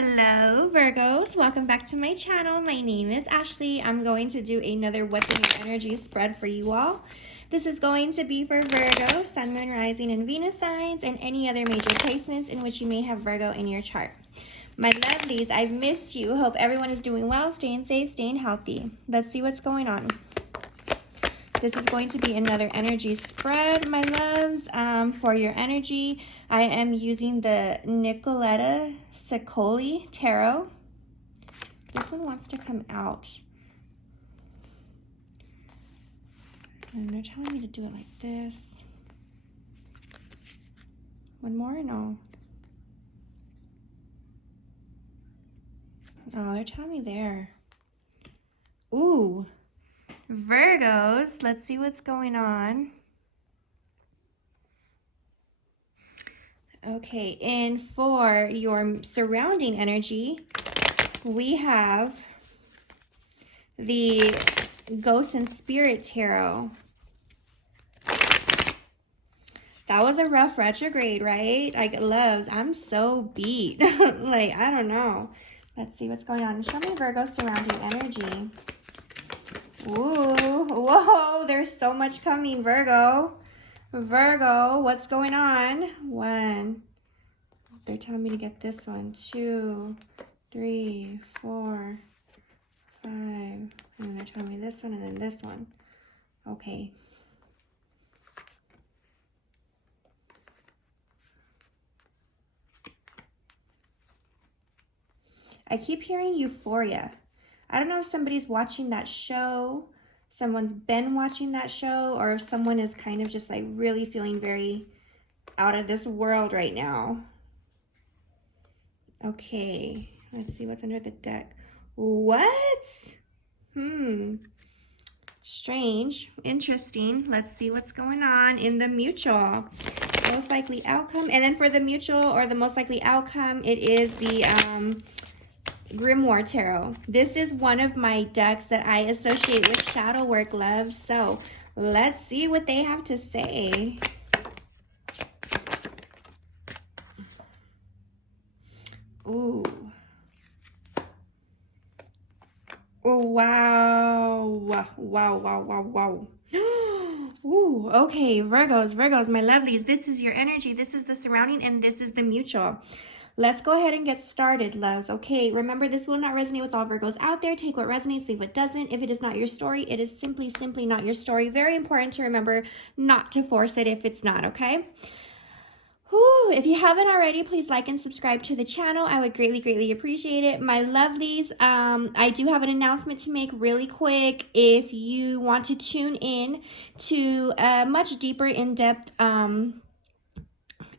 Hello Virgos, welcome back to my channel. My name is Ashley. I'm going to do another What's in Your Energy spread for you all. This is going to be for Virgo, Sun, Moon, Rising, and Venus signs, and any other major placements in which you may have Virgo in your chart. My lovelies, I've missed you. Hope everyone is doing well, staying safe, staying healthy. Let's see what's going on. This is going to be another energy spread, my loves. For your energy, I am using the Nicoletta Secoli Tarot. This one wants to come out. And they're telling me to do it like this. One more or no? Oh, they're telling me there. Ooh. Virgos, let's see what's going on. Okay, and for your surrounding energy, we have the Ghost and Spirit Tarot. That was a rough retrograde, right? Like, loves, I'm so beat. Like, I don't know. Let's see what's going on. Show me Virgo's surrounding energy. Ooh, whoa, there's so much coming, Virgo. Virgo, what's going on? One. They're telling me to get this one. 2, 3, 4, 5. And they're telling me this one and then this one. Okay. I keep hearing euphoria. I don't know if somebody's watching that show, someone's been watching that show, or if someone is kind of just like really feeling very out of this world right now. Okay, let's see what's under the deck. What? Strange, interesting. Let's see what's going on in the mutual. Most likely outcome. And then for the mutual or the most likely outcome, it is the Grimoire Tarot. This is one of my decks that I associate with shadow work, love. So let's see what they have to say. Ooh. Oh, wow. Wow, wow, wow, wow. Ooh, okay, Virgos, my lovelies. This is your energy. This is the surrounding, and this is the mutual. Let's go ahead and get started, loves. Okay, remember, this will not resonate with all Virgos out there. Take what resonates, leave what doesn't. If it is not your story, it is simply not your story. Very important to remember not to force it if it's not, okay? Whew, if you haven't already, please like and subscribe to the channel. I would greatly appreciate it. My lovelies, I do have an announcement to make really quick. If you want to tune in to a much deeper, in-depth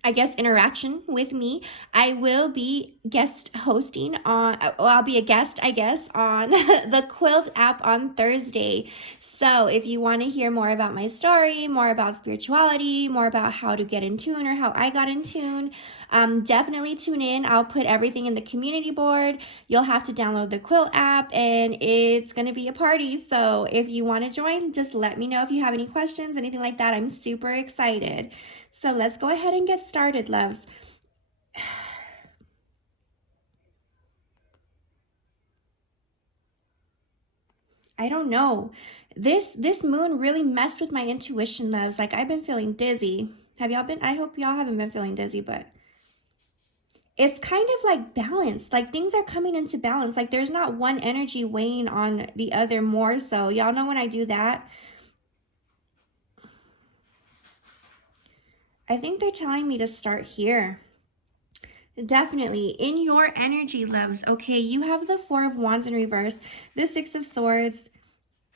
I guess, interaction with me, I will be guest hosting on, I'll be a guest, I guess, on the Quilt app on Thursday. So if you want to hear more about my story, more about spirituality, more about how to get in tune or how I got in tune, definitely tune in. I'll put everything in the community board. You'll have to download the Quilt app, and it's going to be a party. So if you want to join, just let me know if you have any questions, anything like that. I'm super excited. So let's go ahead and get started, loves. I don't know. This moon really messed with my intuition, loves. Like, I've been feeling dizzy. Have y'all been? I hope y'all haven't been feeling dizzy, but it's kind of like balanced. Like, things are coming into balance. Like, there's not one energy weighing on the other more so. Y'all know when I do that? I think they're telling me to start here. Definitely. In your energy, loves, okay, you have the 4 of Wands in reverse, the 6 of Swords,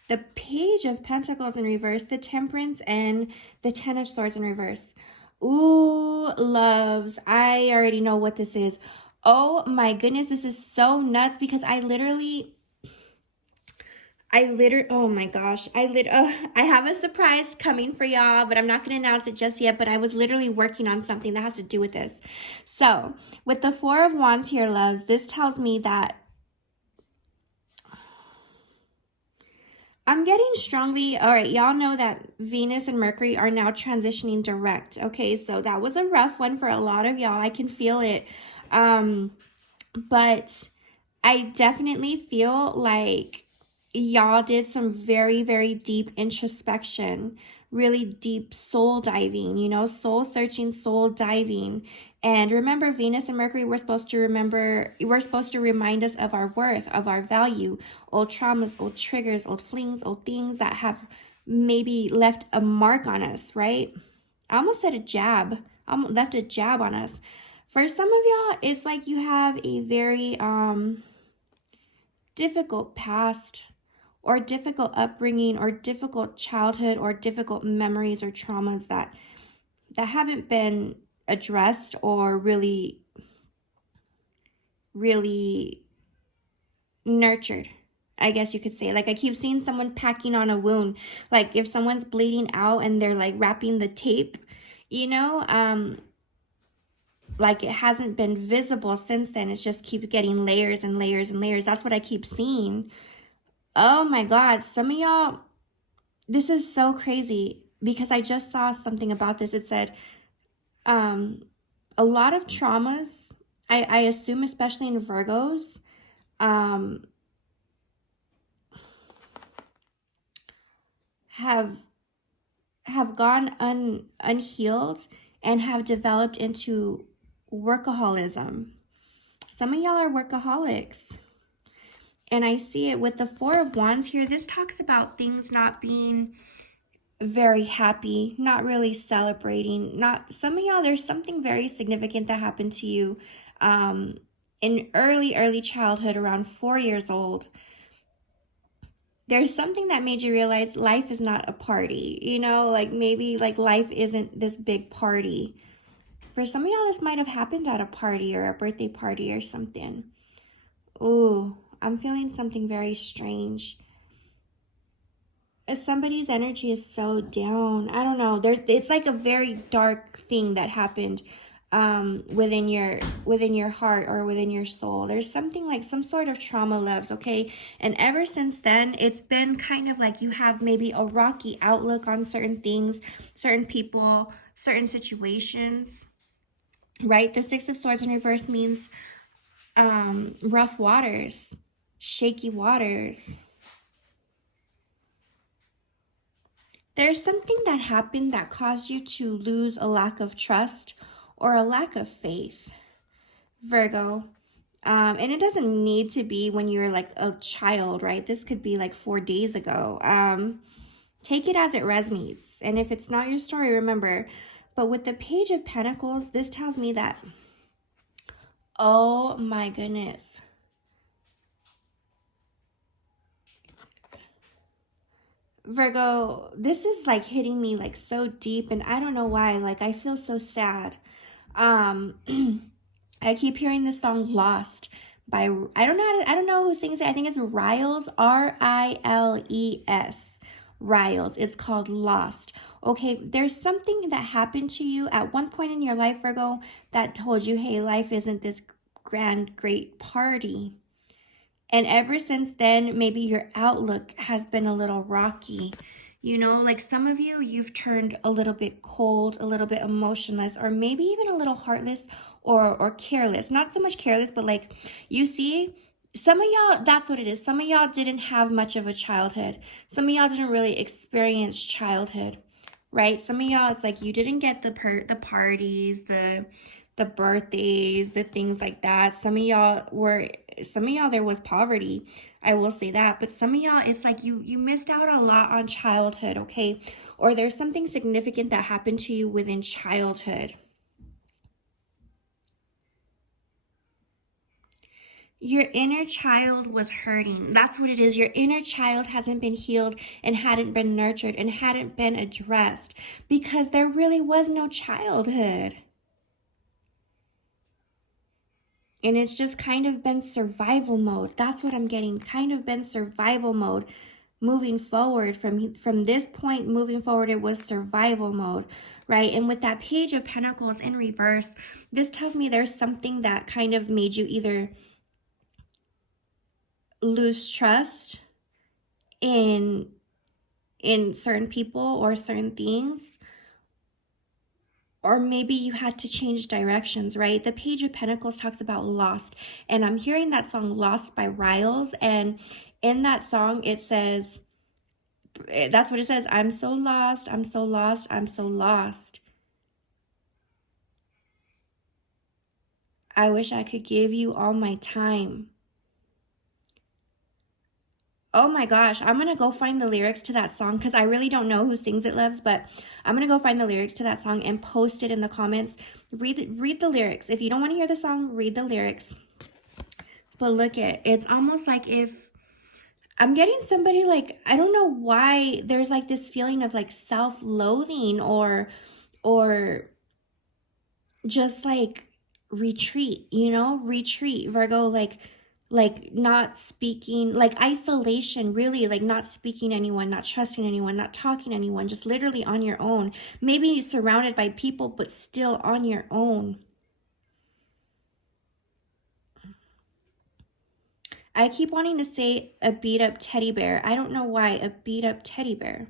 the Page of Pentacles in reverse, the Temperance, and the 10 of Swords in reverse. Ooh, loves, I already know what this is. Oh my goodness, this is so nuts because I literally, oh my gosh, I have a surprise coming for y'all, but I'm not going to announce it just yet, but I was literally working on something that has to do with this. So, with the 4 of Wands here, loves, this tells me that I'm getting strongly, all right, y'all know that Venus and Mercury are now transitioning direct, okay? So, that was a rough one for a lot of y'all. I can feel it. But I definitely feel like y'all did some very, very deep introspection, really deep soul diving, you know, soul searching, soul diving. And remember, Venus and Mercury, we're supposed to remind us of our worth, of our value, old traumas, old triggers, old flings, old things that have maybe left a mark on us, right? I almost said a jab. I left a jab on us. For some of y'all, it's like you have a very difficult past or difficult upbringing or difficult childhood or difficult memories or traumas that haven't been addressed or really nurtured, I guess you could say. Like, I keep seeing someone packing on a wound. Like, if someone's bleeding out and they're like wrapping the tape, you know, like it hasn't been visible since then. It's just keep getting layers and layers and layers. That's what I keep seeing. Oh my God, some of y'all, this is so crazy because I just saw something about this. It said a lot of traumas, I assume especially in Virgos, um, have gone unhealed and have developed into workaholism. Some of y'all are workaholics. And I see it with the Four of Wands here. This talks about things not being very happy, not really celebrating. Not some of y'all, there's something very significant that happened to you in early childhood, around 4 years old. There's something that made you realize life is not a party, you know, like maybe like life isn't this big party. For some of y'all, this might have happened at a party or a birthday party or something. Ooh, I'm feeling something very strange. If somebody's energy is so down, I don't know, it's like a very dark thing that happened within your heart or within your soul. There's something like some sort of trauma loves, okay? And ever since then, it's been kind of like you have maybe a rocky outlook on certain things, certain people, certain situations, right? The Six of Swords in reverse means rough waters, shaky waters. There's something that happened that caused you to lose a lack of trust or a lack of faith, Virgo. And it doesn't need to be when you're like a child, right? This could be like 4 days ago. Take it as it resonates. And if it's not your story, remember. But with the Page of Pentacles, this tells me that, oh my goodness. Virgo, this is like hitting me like so deep, and I don't know why. Like, I feel so sad. I keep hearing this song Lost by, I don't know who sings it. I think it's Riles, Riles. Riles. It's called Lost. Okay, there's something that happened to you at one point in your life, Virgo, that told you, hey, life isn't this grand, great party. And ever since then, maybe your outlook has been a little rocky. You know, like some of you, you've turned a little bit cold, a little bit emotionless, or maybe even a little heartless or careless. Not so much careless, but like, you see, some of y'all, that's what it is. Some of y'all didn't have much of a childhood. Some of y'all didn't really experience childhood, right? Some of y'all, it's like you didn't get the parties, the birthdays, the things like that. Some of y'all there was poverty. I will say that. But some of y'all, it's like you missed out a lot on childhood, okay? Or there's something significant that happened to you within childhood. Your inner child was hurting. That's what it is. Your inner child hasn't been healed and hadn't been nurtured and hadn't been addressed because there really was no childhood. And it's just kind of been survival mode. That's what I'm getting. Kind of been survival mode. Moving forward, from this point moving forward, it was survival mode, right? And with that Page of Pentacles in reverse, this tells me there's something that kind of made you either lose trust in certain people or certain things, or maybe you had to change directions, right? The Page of Pentacles talks about lost, and I'm hearing that song Lost by Riles, and in that song it says, that's what it says, I'm so lost, I'm so lost, I'm so lost. I wish I could give you all my time. Oh my gosh, I'm going to go find the lyrics to that song because I really don't know who sings it, loves, but I'm going to go find the lyrics to that song and post it in the comments. Read the lyrics. If you don't want to hear the song, read the lyrics. But look it's almost like if I'm getting somebody like, I don't know why there's like this feeling of like self-loathing or just like retreat, you know, retreat, Virgo, like not speaking, like isolation, really, like not speaking to anyone, not trusting anyone, not talking to anyone, just literally on your own, maybe surrounded by people, but still on your own. I keep wanting to say a beat up teddy bear. I don't know why, a beat up teddy bear.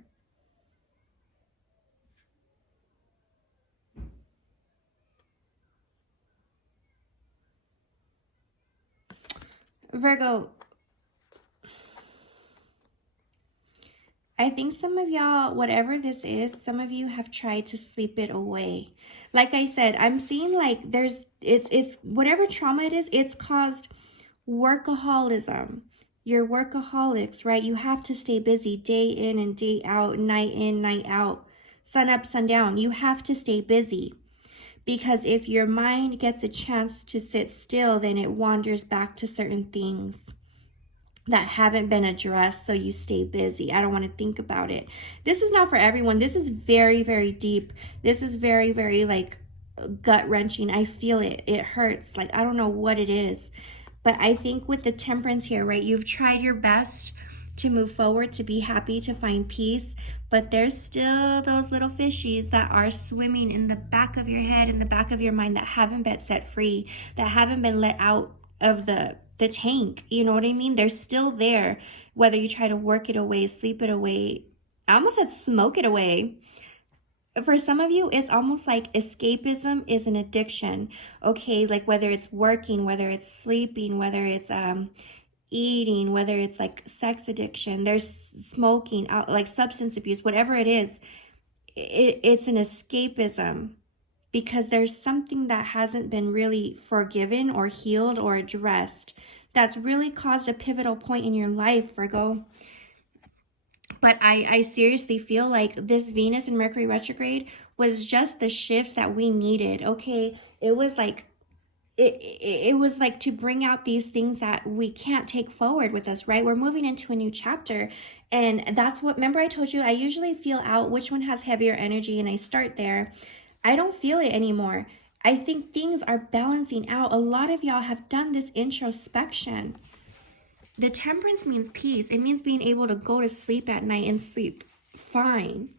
Virgo, I think some of y'all, whatever this is, some of you have tried to sleep it away. Like I said, I'm seeing like it's whatever trauma it is, it's caused workaholism. You're workaholics, right? You have to stay busy day in and day out, night in, night out, sun up, sun down. You have to stay busy because if your mind gets a chance to sit still, then it wanders back to certain things that haven't been addressed, so you stay busy. I don't want to think about it. This is not for everyone. This is very, very deep. This is very, very like gut-wrenching. I feel it. It hurts. Like, I don't know what it is. But I think with the Temperance here, right, you've tried your best to move forward, to be happy, to find peace, but there's still those little fishies that are swimming in the back of your head, in the back of your mind, that haven't been set free, that haven't been let out of the tank. You know what I mean? They're still there, whether you try to work it away, sleep it away. I almost said smoke it away. For some of you, it's almost like escapism is an addiction. Okay, like whether it's working, whether it's sleeping, whether it's eating, whether it's like sex addiction, there's smoking, like substance abuse, whatever it is, it's an escapism because there's something that hasn't been really forgiven or healed or addressed that's really caused a pivotal point in your life, Virgo. But I seriously feel like this Venus and Mercury retrograde was just the shifts that we needed, okay? It was like, it was like to bring out these things that we can't take forward with us, right? We're moving into a new chapter. And that's what, remember I told you, I usually feel out which one has heavier energy and I start there. I don't feel it anymore. I think things are balancing out. A lot of y'all have done this introspection. The Temperance means peace. It means being able to go to sleep at night and sleep fine.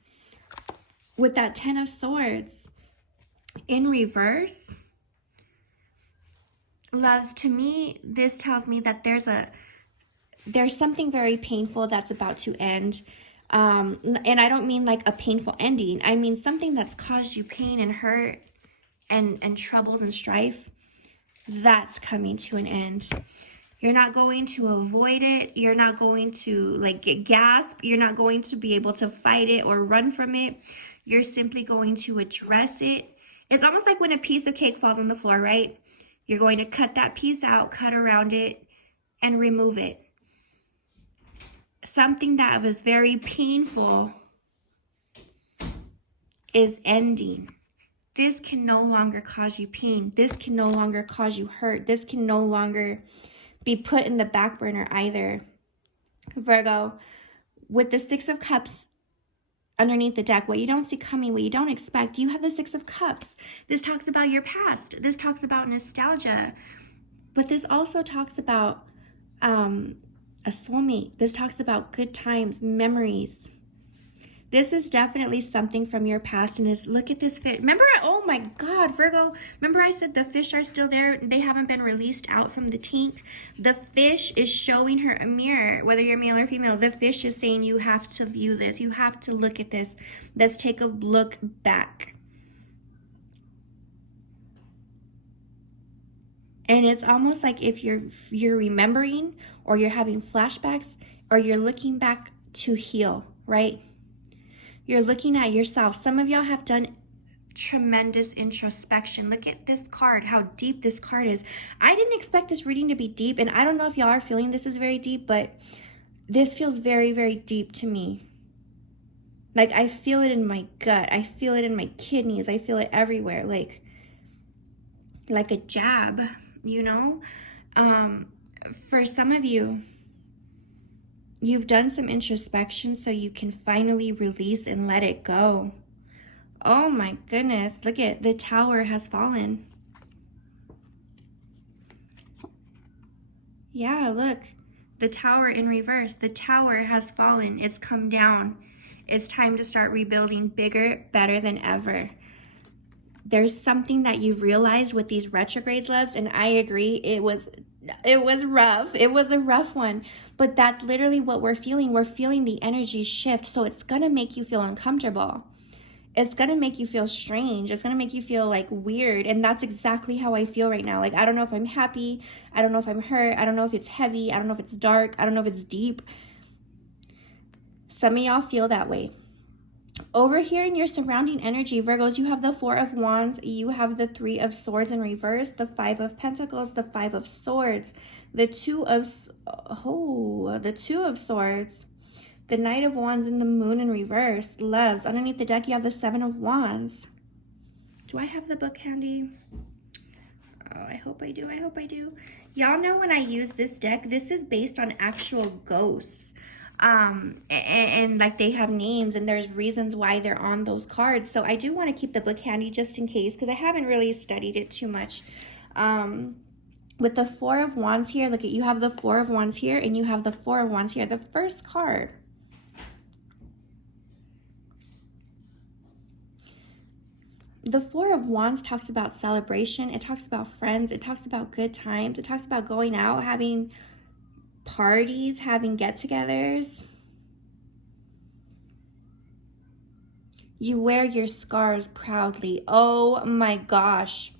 With that Ten of Swords in reverse, loves, to me, this tells me that there's something very painful that's about to end. And I don't mean like a painful ending. I mean something that's caused you pain and hurt and troubles and strife. That's coming to an end. You're not going to avoid it. You're not going to like gasp. You're not going to be able to fight it or run from it. You're simply going to address it. It's almost like when a piece of cake falls on the floor, right? You're going to cut that piece out, cut around it, and remove it. Something that was very painful is ending. This can no longer cause you pain. This can no longer cause you hurt. This can no longer be put in the back burner either. Virgo, with the Six of Cups underneath the deck, what you don't see coming, what you don't expect, you have the Six of Cups. This talks about your past. This talks about nostalgia. But this also talks about a soulmate. This talks about good times, memories. This is definitely something from your past, and is, look at this fish. Remember, oh my God, Virgo, remember I said the fish are still there? They haven't been released out from the tank. The fish is showing her a mirror, whether you're male or female. The fish is saying you have to view this. You have to look at this. Let's take a look back. And it's almost like if you're remembering, or you're having flashbacks, or you're looking back to heal, right? You're looking at yourself. Some of y'all have done tremendous introspection. Look at this card, how deep this card is. I didn't expect this reading to be deep, and I don't know if y'all are feeling this is very deep, but this feels very, very deep to me. Like, I feel it in my gut. I feel it in my kidneys. I feel it everywhere. Like a jab, you know? For some of you, you've done some introspection so you can finally release and let it go. Oh my goodness, look at the Tower has fallen. Yeah, look, the Tower in reverse. The Tower has fallen. It's come down. It's time to start rebuilding bigger, better than ever. There's something that you've realized with these retrogrades, loves, and I agree, it was rough. It was a rough one, but that's literally what we're feeling. We're feeling the energy shift, so it's gonna make you feel uncomfortable. It's gonna make you feel strange. It's gonna make you feel like weird, and that's exactly how I feel right now. Like, I don't know if I'm happy, I don't know if I'm hurt, I don't know if it's heavy, I don't know if it's dark, I don't know if it's deep. Some of y'all feel that way. Over here in your surrounding energy, Virgos, you have the Four of Wands, you have the Three of Swords in reverse, the Five of Pentacles, the Five of Swords, the Two of Swords, the Knight of Wands, and the Moon in reverse. Loves, underneath the deck, you have the Seven of Wands. Do I have the book handy? Oh, I hope I do. I hope I do. Y'all know when I use this deck, this is based on actual ghosts. And like, they have names and there's reasons why they're on those cards. So I do want to keep the book handy just in case, because I haven't really studied it too much. With the Four of Wands here, look at, you have the Four of Wands here and you have the Four of Wands here. The first card. The Four of Wands talks about celebration. It talks about friends. It talks about good times. It talks about going out, having parties, having get-togethers. You wear your scars proudly. Oh my gosh.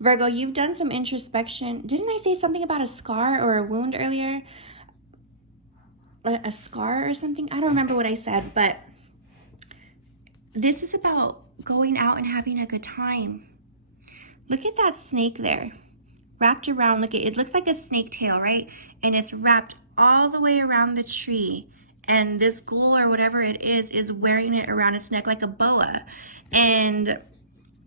Virgo, you've done some introspection. Didn't I say something about a scar or a wound earlier? A scar or something? I don't remember what I said, but this is about going out and having a good time. Look at that snake there. Wrapped around, look at it, looks like a snake tail, right? And it's wrapped all the way around the tree. And this ghoul or whatever it is wearing it around its neck like a boa. And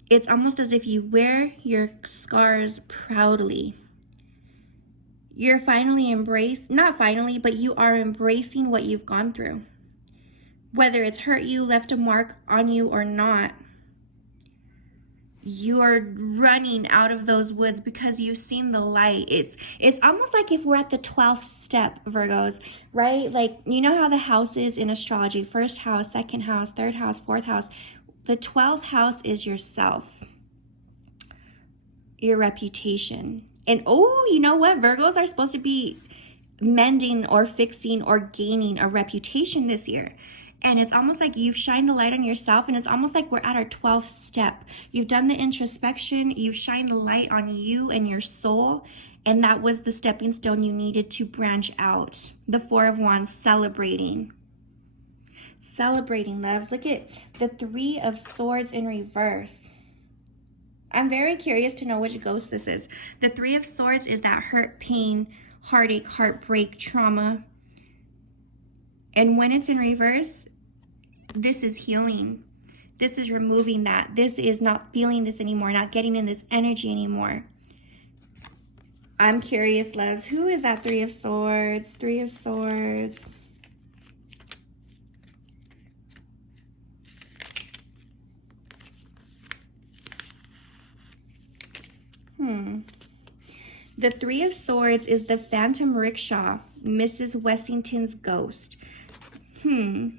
it's almost as if you wear your scars proudly. You're finally not finally, but you are embracing what you've gone through. Whether it's hurt you, left a mark on you or not, you are running out of those woods because you've seen the light. It's almost like if we're at the 12th step, Virgos, right? Like, you know how the houses in astrology, first house, second house, third house, fourth house. The 12th house is yourself, your reputation. And oh, you know what? Virgos are supposed to be mending or fixing or gaining a reputation this year. And it's almost like you've shined the light on yourself, and it's almost like we're at our 12th step. You've done the introspection, you've shined the light on you and your soul, and that was the stepping stone you needed to branch out. The Four of Wands, celebrating. Celebrating, loves. Look at the Three of Swords in reverse. I'm very curious to know which ghost this is. The Three of Swords is that hurt, pain, heartache, heartbreak, trauma. And when it's in reverse, this is healing. This is removing that. This is not feeling this anymore, not getting in this energy anymore. I'm curious, loves. Who is that Three of Swords? Three of Swords. The Three of Swords is the Phantom Rickshaw, Mrs. Wessington's ghost. The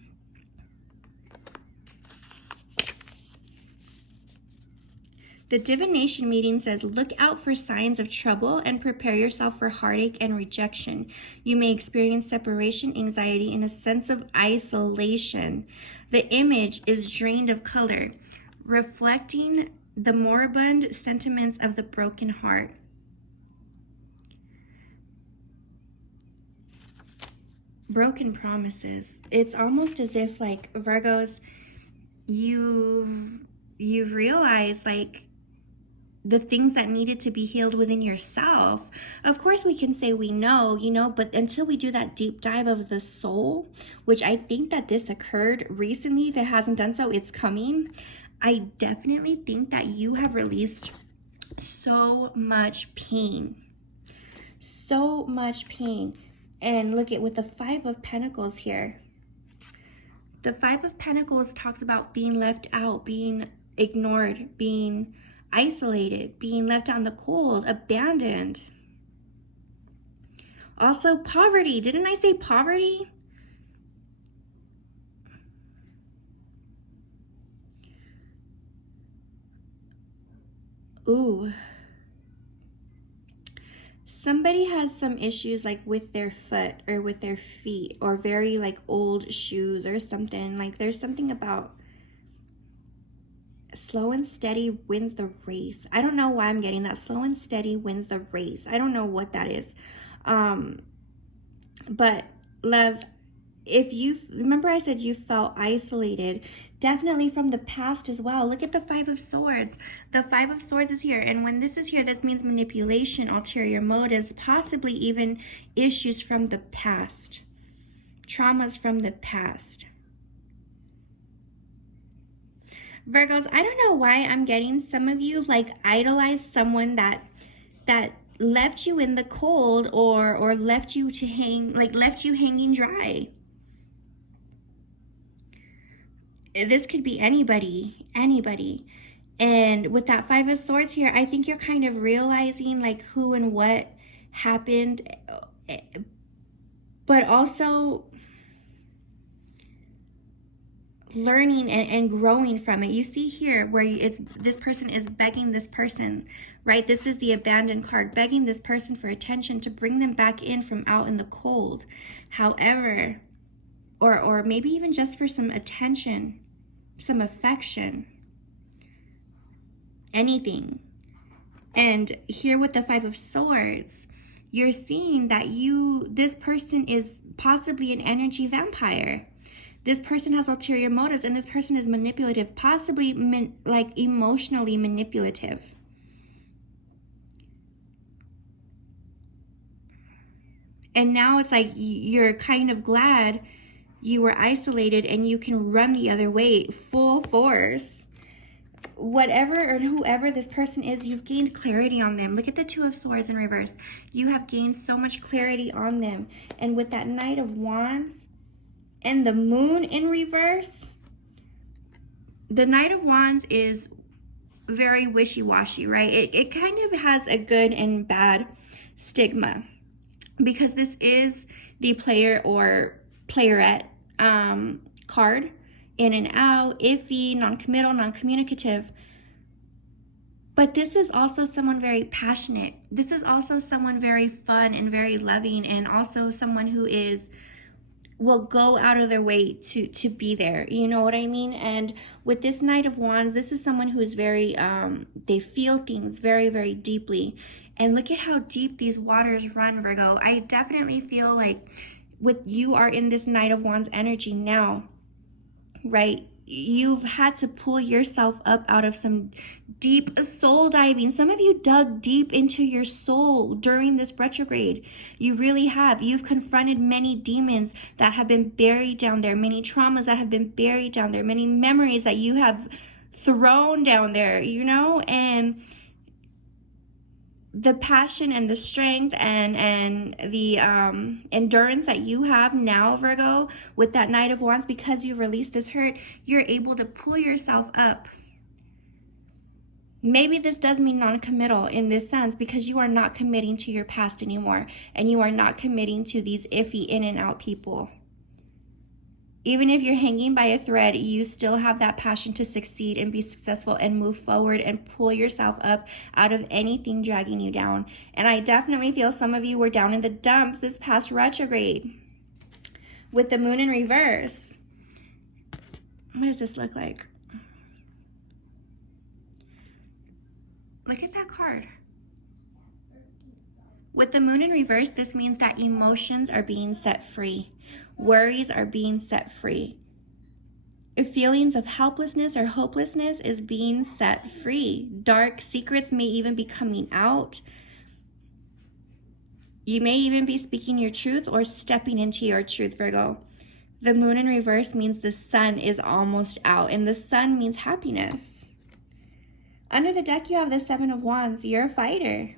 divination meeting says, look out for signs of trouble and prepare yourself for heartache and rejection. You may experience separation, anxiety, and a sense of isolation. The image is drained of color, reflecting the moribund sentiments of the broken heart. broken promises. It's almost as if, like, Virgos, you've realized, like, the things that needed to be healed within yourself. Of course, we can say we know, you know, but until we do that deep dive of the soul, which I think that this occurred recently, if it hasn't done so, it's coming. I definitely think that you have released so much pain. So much pain. And look at with the Five of Pentacles here. The Five of Pentacles talks about being left out, being ignored, being isolated, being left out in the cold, abandoned. Also poverty. Didn't I say poverty? Ooh. Somebody has some issues like with their foot or with their feet, or very like old shoes or something. Like there's something about slow and steady wins the race. I don't know why I'm getting that. Slow and steady wins the race. I don't know what that is. But loves, if you remember, I said you felt isolated, definitely from the past as well. Look at the Five of Swords. The Five of Swords is here, and when this is here, this means manipulation, ulterior motives, possibly even issues from the past, traumas from the past. Virgos, I don't know why I'm getting some of you like idolize someone that left you in the cold, or left you to hang, like left you hanging dry. This could be anybody. And with that Five of Swords here, I think you're kind of realizing like who and what happened, but also learning and growing from it. You see here where it's this person is begging this person, right? This is the abandoned card, begging this person for attention to bring them back in from out in the cold. However, or maybe even just for some attention, some affection, anything. And here with the Five of Swords, you're seeing that this person is possibly an energy vampire. This person has ulterior motives, and this person is manipulative, possibly like emotionally manipulative. And now it's like you're kind of glad you were isolated and you can run the other way full force. Whatever or whoever this person is, you've gained clarity on them. Look at the Two of Swords in reverse. You have gained so much clarity on them. And with that Knight of Wands and the Moon in reverse, the Knight of Wands is very wishy-washy, right? It kind of has a good and bad stigma, because this is the player or playerette card, in and out, iffy, non-committal, non-communicative. But this is also someone very passionate. This is also someone very fun and very loving, and also someone who will go out of their way to be there. You know what I mean? And with this Knight of Wands, this is someone who is very, they feel things very, very deeply. And look at how deep these waters run, Virgo. I definitely feel like you are in this Knight of Wands energy now, right? You've had to pull yourself up out of some deep soul diving. Some of you dug deep into your soul during this retrograde. You really have. You've confronted many demons that have been buried down there, many traumas that have been buried down there, many memories that you have thrown down there, you know? And the passion and the strength and the endurance that you have now, Virgo, with that Knight of Wands, because you've released this hurt, you're able to pull yourself up. Maybe this does mean non-committal in this sense, because you are not committing to your past anymore, and you are not committing to these iffy in and out people. Even if you're hanging by a thread, you still have that passion to succeed and be successful and move forward and pull yourself up out of anything dragging you down. And I definitely feel some of you were down in the dumps this past retrograde with the Moon in reverse. What does this look like? Look at that card. With the moon in reverse, this means that emotions are being set free. Worries are being set free. If feelings of helplessness or hopelessness is being set free. Dark secrets may even be coming out. You may even be speaking your truth or stepping into your truth, Virgo. The moon in reverse means the sun is almost out, and the sun means happiness. Under the deck, you have the Seven of Wands. You're a fighter.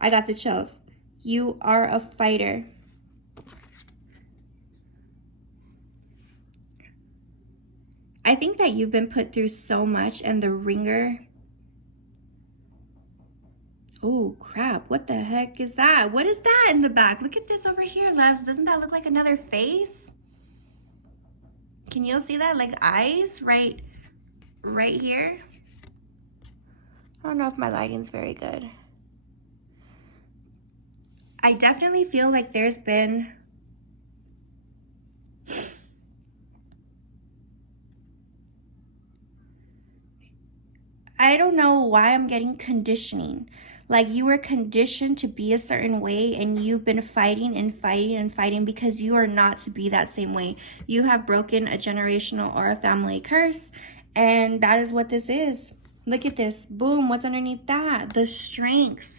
I got the chills. You are a fighter. I think that you've been put through so much, and the ringer. Oh, crap. What the heck is that? What is that in the back? Look at this over here, loves. Doesn't that look like another face? Can you see that? Like eyes right here? I don't know if my lighting's very good. I definitely feel like there's been... I don't know why I'm getting conditioning. Like you were conditioned to be a certain way, and you've been fighting and fighting and fighting because you are not to be that same way. You have broken a generational or a family curse, and that is what this is. Look at this. Boom. What's underneath that? The strength.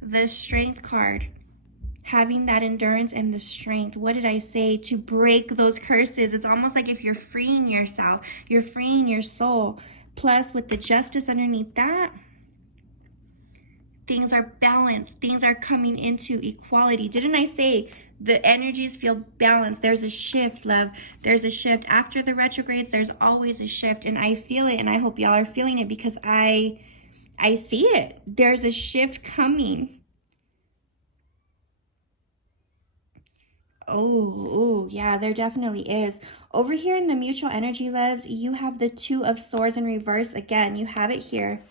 The strength card. Having that endurance and the strength. What did I say? To break those curses. It's almost like if you're freeing yourself, you're freeing your soul. Plus, with the justice underneath that, things are balanced. Things are coming into equality. Didn't I say the energies feel balanced? There's a shift, love. There's a shift. After the retrogrades, there's always a shift. And I feel it, and I hope y'all are feeling it because I see it. There's a shift coming. Oh, yeah, there definitely is. Over here in the mutual energy, loves, you have the Two of Swords in reverse. Again, you have it here.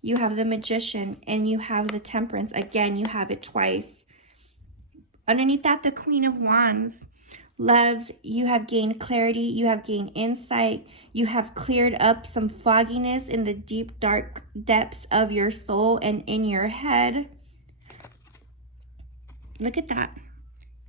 You have the Magician, and you have the Temperance. Again, you have it twice. Underneath that, the Queen of Wands. Loves, you have gained clarity. You have gained insight. You have cleared up some fogginess in the deep, dark depths of your soul and in your head. Look at that.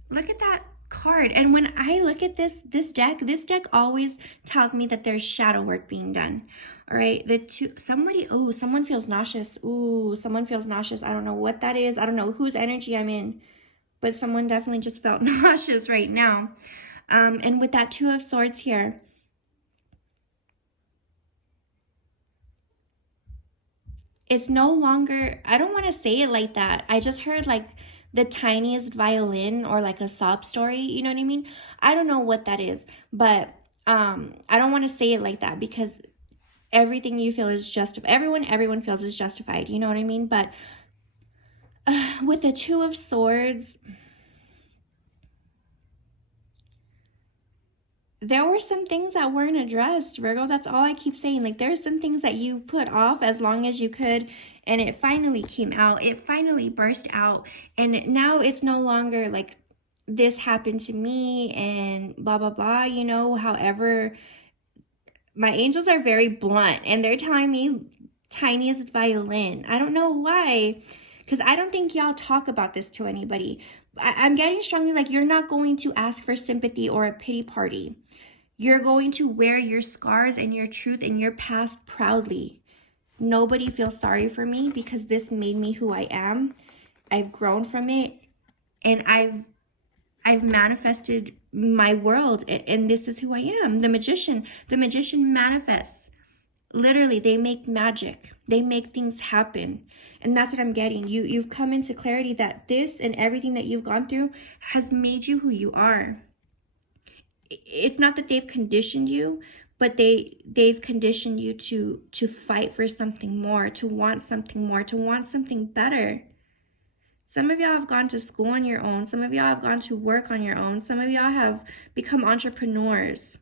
Look at that card. And when I look at this deck always tells me that there's shadow work being done. All right, someone feels nauseous. Ooh, someone feels nauseous. I don't know what that is. I don't know whose energy I'm in, but someone definitely just felt nauseous right now. And with that Two of Swords here, it's no longer, I don't want to say it like that. I just heard like the tiniest violin or like a sob story, you know what I mean? I don't know what that is, but I don't want to say it like that because everything you feel is justified. Everyone feels is justified, you know what I mean? But with the Two of Swords, there were some things that weren't addressed, Virgo. That's all I keep saying. Like, there's some things that you put off as long as you could, and it finally came out. It finally burst out, and now it's no longer like, this happened to me, and blah, blah, blah, you know. However, my angels are very blunt, and they're telling me tiniest violin. I don't know why, because I don't think y'all talk about this to anybody. I'm getting strongly like you're not going to ask for sympathy or a pity party. You're going to wear your scars and your truth and your past proudly. Nobody feels sorry for me because this made me who I am. I've grown from it, and I've manifested my world, and this is who I am. The magician manifests. Literally, they make magic. They make things happen. And that's what I'm getting. You've come into clarity that this and everything that you've gone through has made you who you are. It's not that they've conditioned you, but they've conditioned you to fight for something more, to want something more, to want something better. Some of y'all have gone to school on your own. Some of y'all have gone to work on your own. Some of y'all have become entrepreneurs.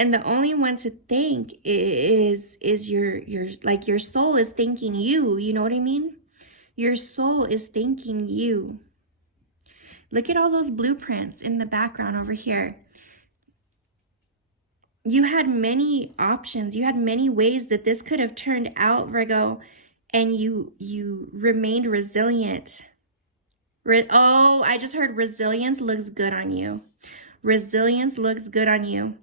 And the only one to thank is your soul is thanking you. You know what I mean? Your soul is thanking you. Look at all those blueprints in the background over here. You had many options. You had many ways that this could have turned out, Virgo. and you remained resilient. Oh, I just heard resilience looks good on you. Resilience looks good on you.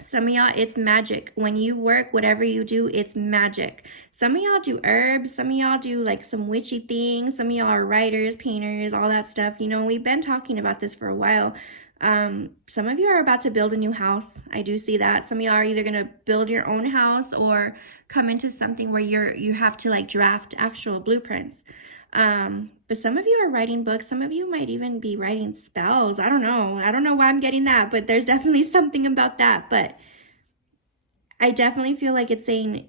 Some of y'all, it's magic. When you work, whatever you do, it's magic. Some of y'all do herbs. Some of y'all do like some witchy things. Some of y'all are writers, painters, all that stuff. You know, we've been talking about this for a while. Some of you are about to build a new house. I do see that. Some of y'all are either going to build your own house or come into something where you have to like draft actual blueprints. But some of you are writing books. Some of you might even be writing spells. I don't know. I don't know why I'm getting that, but there's definitely something about that. But I definitely feel like it's saying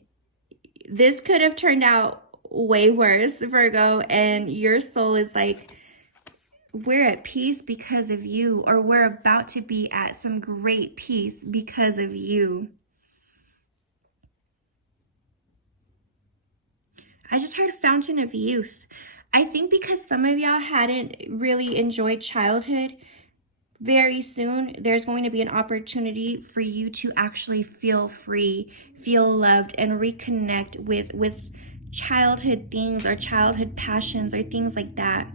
this could have turned out way worse, Virgo, and your soul is like, we're at peace because of you, or we're about to be at some great peace because of you. I just heard fountain of youth. I think because some of y'all hadn't really enjoyed childhood, very soon there's going to be an opportunity for you to actually feel free, feel loved, and reconnect with childhood things or childhood passions or things like that.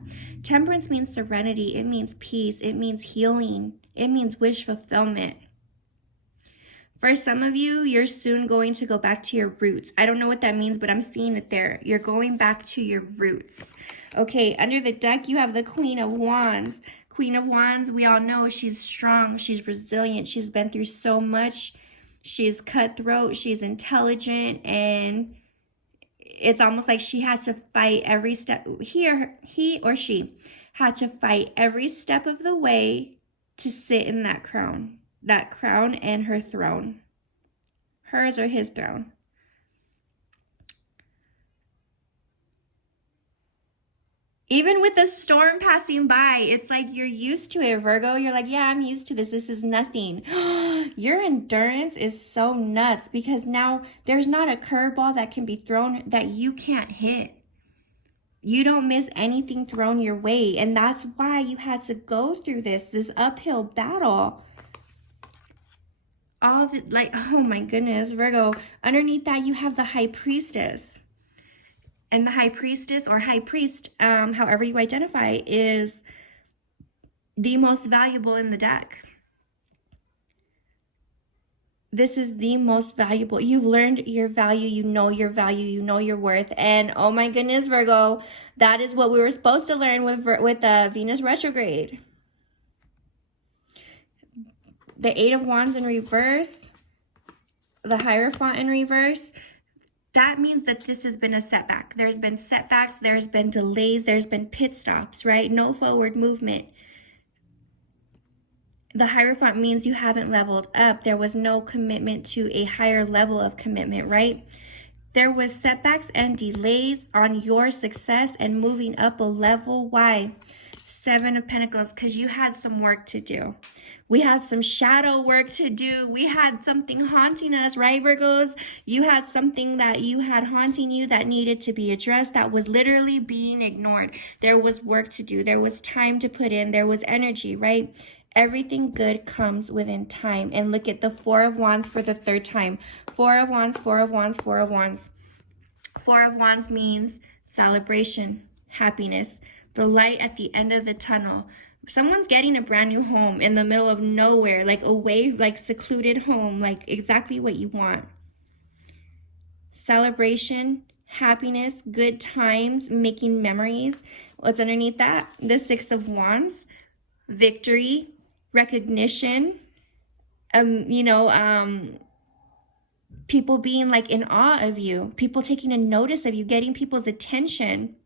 Temperance means serenity. It means peace. It means healing. It means wish fulfillment. For some of you, you're soon going to go back to your roots. I don't know what that means, but I'm seeing it there. You're going back to your roots. Okay, under the deck, you have the Queen of Wands. Queen of Wands, we all know she's strong, she's resilient, she's been through so much. She's cutthroat, she's intelligent, and it's almost like she had to fight every step. He or she had to fight every step of the way to sit in that crown and her throne. Hers or his throne. Even with the storm passing by, it's like you're used to it, Virgo. You're like, yeah, I'm used to this. This is nothing. Your endurance is so nuts because now there's not a curveball that can be thrown that you can't hit. You don't miss anything thrown your way. And that's why you had to go through this uphill battle. All the, like, oh my goodness, Virgo. Underneath that, you have the High Priestess. And the High Priestess or High Priest, however you identify, is the most valuable in the deck. This is the most valuable. You've learned your value. You know your value. You know your worth. And oh my goodness, Virgo, that is what we were supposed to learn with Venus retrograde. The Eight of Wands in reverse, the Hierophant in reverse. That means that this has been a setback. There's been setbacks, there's been delays, there's been pit stops, right? No forward movement. The Hierophant means you haven't leveled up. There was no commitment to a higher level of commitment, right? There was setbacks and delays on your success and moving up a level. Why? Seven of Pentacles, because you had some work to do. We had some shadow work to do. We had something haunting us, right, Virgos? You had something that you had haunting you that needed to be addressed, that was literally being ignored. There was work to do. There was time to put in. There was energy, right? Everything good comes within time. And look at the Four of Wands for the third time. Four of Wands, Four of Wands, Four of Wands. Four of Wands means celebration, happiness, the light at the end of the tunnel. Someone's getting a brand new home in the middle of nowhere, like away, like secluded home, like exactly what you want. Celebration, happiness, good times, making memories. What's underneath that? The Six of Wands, victory, recognition, people being like in awe of you, people taking a notice of you, getting people's attention.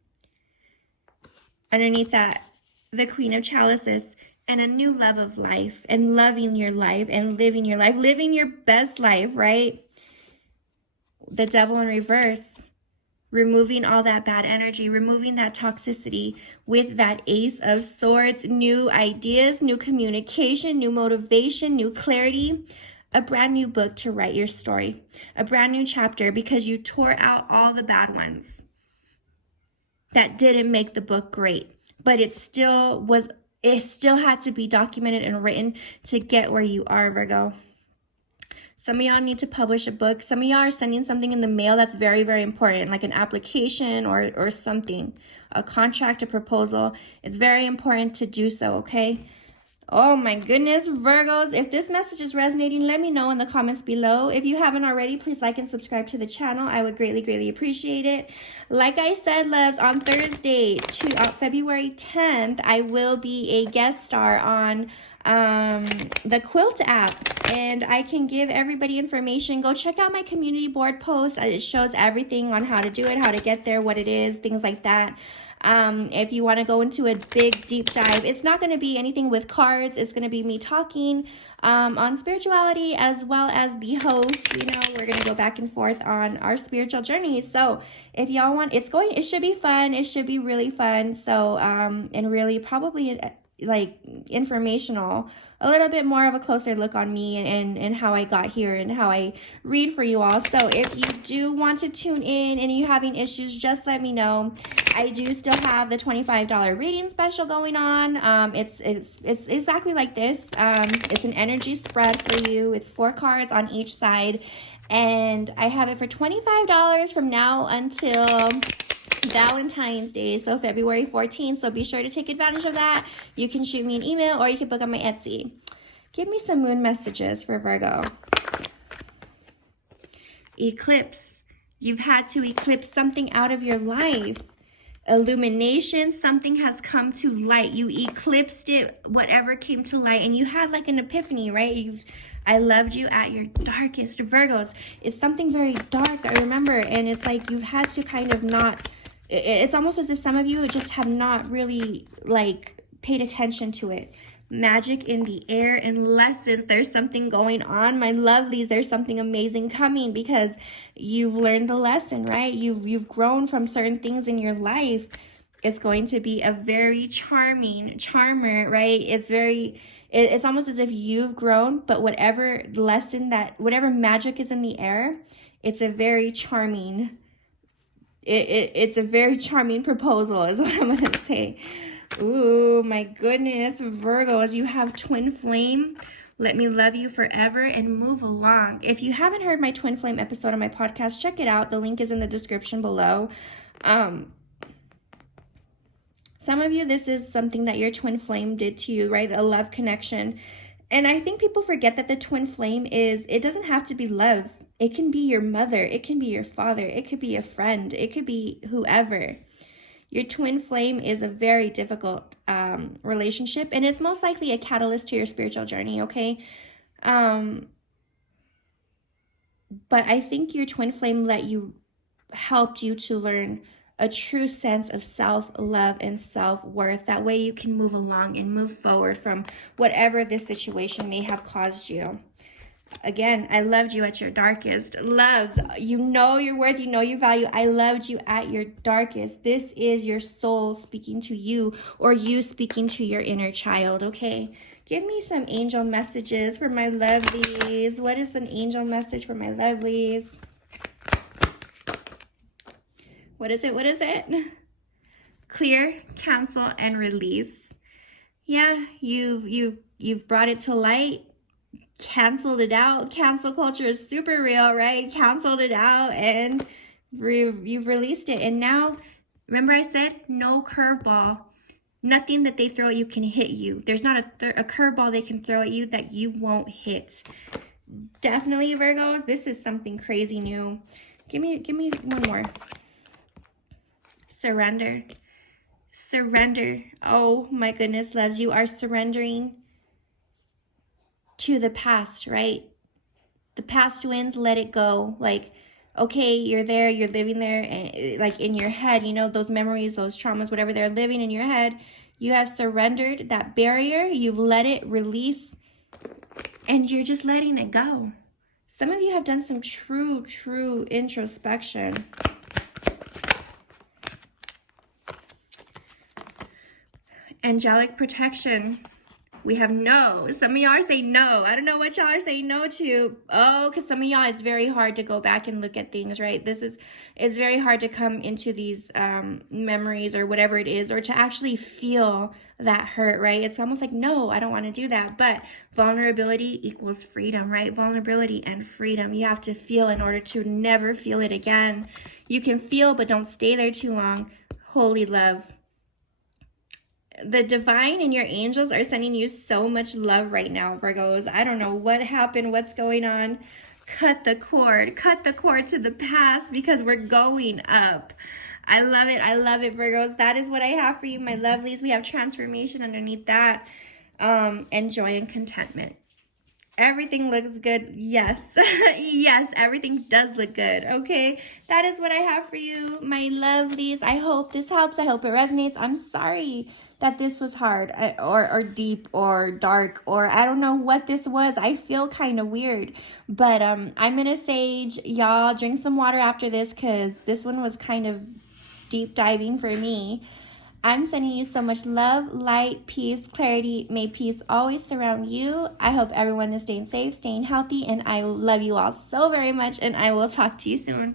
Underneath that, the Queen of Chalices, and a new love of life, and loving your life, and living your life, living your best life, right? The Devil in reverse, removing all that bad energy, removing that toxicity with that Ace of Swords, new ideas, new communication, new motivation, new clarity, a brand new book to write your story, a brand new chapter, because you tore out all the bad ones that didn't make the book great, but it still had to be documented and written to get where you are, Virgo. Some of y'all need to publish a book. Some of y'all are sending something in the mail that's very, very important, like an application or something, a contract, a proposal. It's very important to do so, okay? Oh my goodness, Virgos, if this message is resonating, let me know in the comments below. If you haven't already, please like and subscribe to the channel. I would greatly, greatly appreciate it. Like I said, loves, on Thursday, February 10th, I will be a guest star on the Quilt app, and I can give everybody information. Go check out my community board post. It shows everything on how to do it, how to get there, what it is, things like that. If you want to go into a big deep dive, it's not going to be anything with cards. It's going to be me talking on spirituality, as well as the host. You know, we're going to go back and forth on our spiritual journey. So if y'all want, it should be fun. It should be really fun. So and really probably like informational, a little bit more of a closer look on me and how I got here and how I read for you all. So if you do want to tune in and you're having issues, just let me know. I do still have the $25 reading special going on. It's exactly like this. It's an energy spread for you. It's 4 cards on each side, and I have it for $25 from now until Valentine's Day, so February 14th. So be sure to take advantage of that. You can shoot me an email or you can book on my Etsy. Give me some moon messages for Virgo. Eclipse. You've had to eclipse something out of your life. Illumination. Something has come to light. You eclipsed it, whatever came to light, and you had like an epiphany, right? I loved you at your darkest, Virgos. It's something very dark, I remember, and it's like you've had to kind of not, it's almost as if some of you just have not really like paid attention to it. Magic in the air and lessons. There's something going on, my lovelies. There's something amazing coming because you've learned the lesson, right? You've grown from certain things in your life. It's going to be a very charming charmer, right? It's almost as if you've grown, but whatever magic is in the air, it's a very charming, it's a very charming proposal is what I'm going to say. Ooh, my goodness, Virgos, you have twin flame. Let me love you forever and move along. If you haven't heard my twin flame episode on my podcast, check it out. The link is in the description below. Some of you, this is something that your twin flame did to you, right? A love connection. And I think people forget that the twin flame it doesn't have to be love. It can be your mother. It can be your father. It could be a friend. It could be whoever. Your twin flame is a very difficult relationship, and it's most likely a catalyst to your spiritual journey, okay? But I think your twin flame helped you to learn a true sense of self-love and self-worth. That way you can move along and move forward from whatever this situation may have caused you. Again, I loved you at your darkest. Loves, you know your worth, you know your value. I loved you at your darkest. This is your soul speaking to you, or you speaking to your inner child, okay? Give me some angel messages for my lovelies. What is an angel message for my lovelies? What is it? What is it? Clear, cancel, and release. Yeah, you've brought it to light. Canceled it out. Cancel culture is super real, right? Canceled it out and you've released it. And now, remember I said no curveball. Nothing that they throw at you can hit you. There's not a curveball they can throw at you that you won't hit. Definitely, Virgos, this is something crazy new. Give me one more. Surrender. Surrender. Oh my goodness, loves, you are surrendering to the past, right? The past wins, let it go. Like, okay, you're there, you're living there, and like in your head, you know, those memories, those traumas, whatever they're living in your head, you have surrendered that barrier, you've let it release, and you're just letting it go. Some of you have done some true introspection. Angelic protection. We have no. Some of y'all are saying no. I don't know what y'all are saying no to. Oh, because some of y'all, it's very hard to go back and look at things, right? It's very hard to come into these memories or whatever it is, or to actually feel that hurt, right? It's almost like, no, I don't want to do that. But vulnerability equals freedom, right? Vulnerability and freedom. You have to feel in order to never feel it again. You can feel, but don't stay there too long. Holy love. The divine and your angels are sending you so much love right now, Virgos. I don't know what happened, what's going on. Cut the cord to the past, because we're going up. I love it, Virgos. That is what I have for you, my lovelies. We have transformation underneath that, and joy and contentment. Everything looks good. Yes. Yes, everything does look good. Okay. That is what I have for you, my lovelies. I hope this helps. I hope it resonates. I'm sorry that this was hard or deep or dark, or I don't know what this was. I feel kind of weird, but I'm going to sage. Y'all drink some water after this, because this one was kind of deep diving for me. I'm sending you so much love, light, peace, clarity. May peace always surround you. I hope everyone is staying safe, staying healthy, and I love you all so very much, and I will talk to you soon.